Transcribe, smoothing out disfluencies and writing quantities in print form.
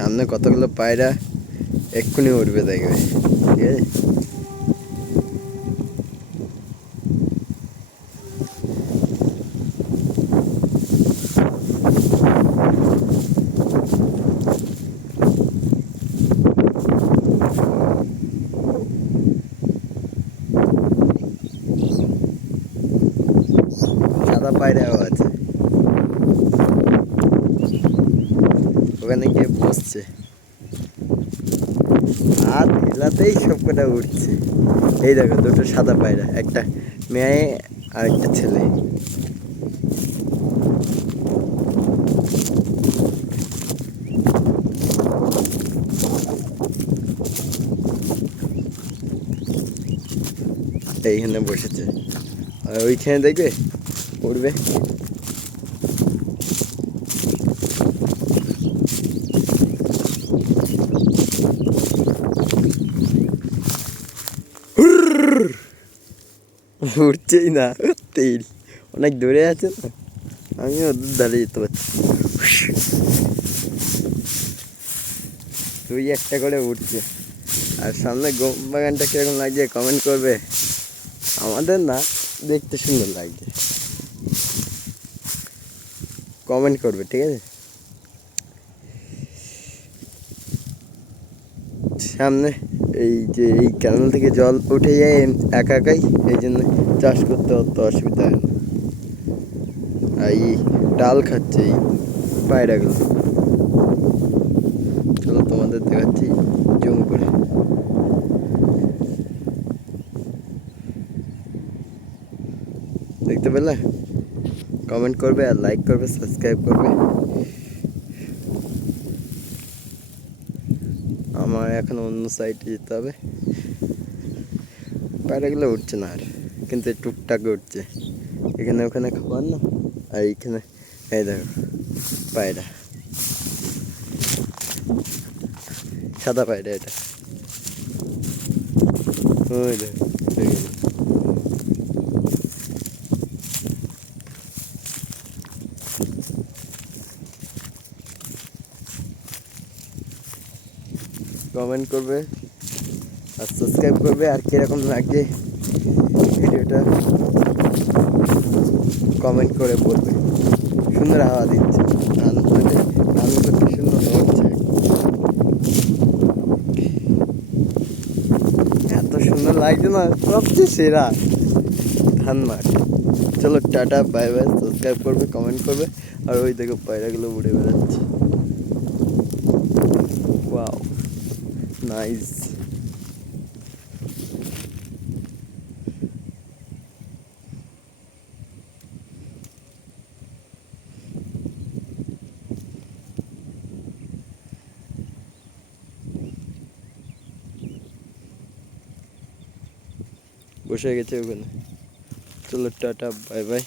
সামনে কতগুলো পায়রা এক্ষুনি উঠবে দেখবে, ঠিক আছে। সাদা পায়রাও আছে, ওখানে গিয়ে বসছে, আর এলাতেই সব কটা উঠছে। এই দেখো দুটো সাদা পায়রা, একটা মেয়ে আর একটা ছেলে। এইখানে বসেছে, আর ওইখানে দেখবে উঠবে। উঠছেই না, তেল অনেক দূরে আছে না, আমি ওদের দাঁড়িয়ে যেতে পারছি। তুই একটা করে উঠছে। আর সামনে গম বাগানটা কিরকম লাগছে কমেন্ট করবে। আমাদের না, দেখতে সুন্দর লাগছে, কমেন্ট করবে, ঠিক আছে। সামনে এই যে এই ক্যানেল থেকে জল উঠে যায় একা একাই, এই জন্য চাষ করতে অত অসুবিধা হয় না। আর এই ডাল খাচ্ছে এই পায়রাগুলো। চলো তোমাদের দেখাচ্ছি জুম করে। দেখতে পেলে? কমেন্ট করবে আর লাইক করবে, সাবস্ক্রাইব করবে। আমার এখন অন্য সাইডে যেতে হবে। পায়রাগুলো উঠছে না আর, কিন্তু টুকটাক উঠছে। এখানে ওখানে খাবার না, আর এইখানে এই দেখো পায়রা, সাদা পায়রা এটা। ওই দেখো, কমেন্ট করবে আর সাবস্ক্রাইব করবে। আর কীরকম লাগছে ভিডিওটা কমেন্ট করে বলবে। সুন্দর হাওয়া দিচ্ছে, ধান করতে সুন্দর হচ্ছে, এত সুন্দর লাগছে না, সবচেয়ে সেরা ধান মাঠ। চলো টাটা, বাই বাই। সাবস্ক্রাইব করবে, কমেন্ট করবে। আর ওই দেখো পায়রাগুলো উড়ে বেড়াচ্ছে। Wow, nice. বসে গেছে ওখানে। চলো টাটা, বাই বাই।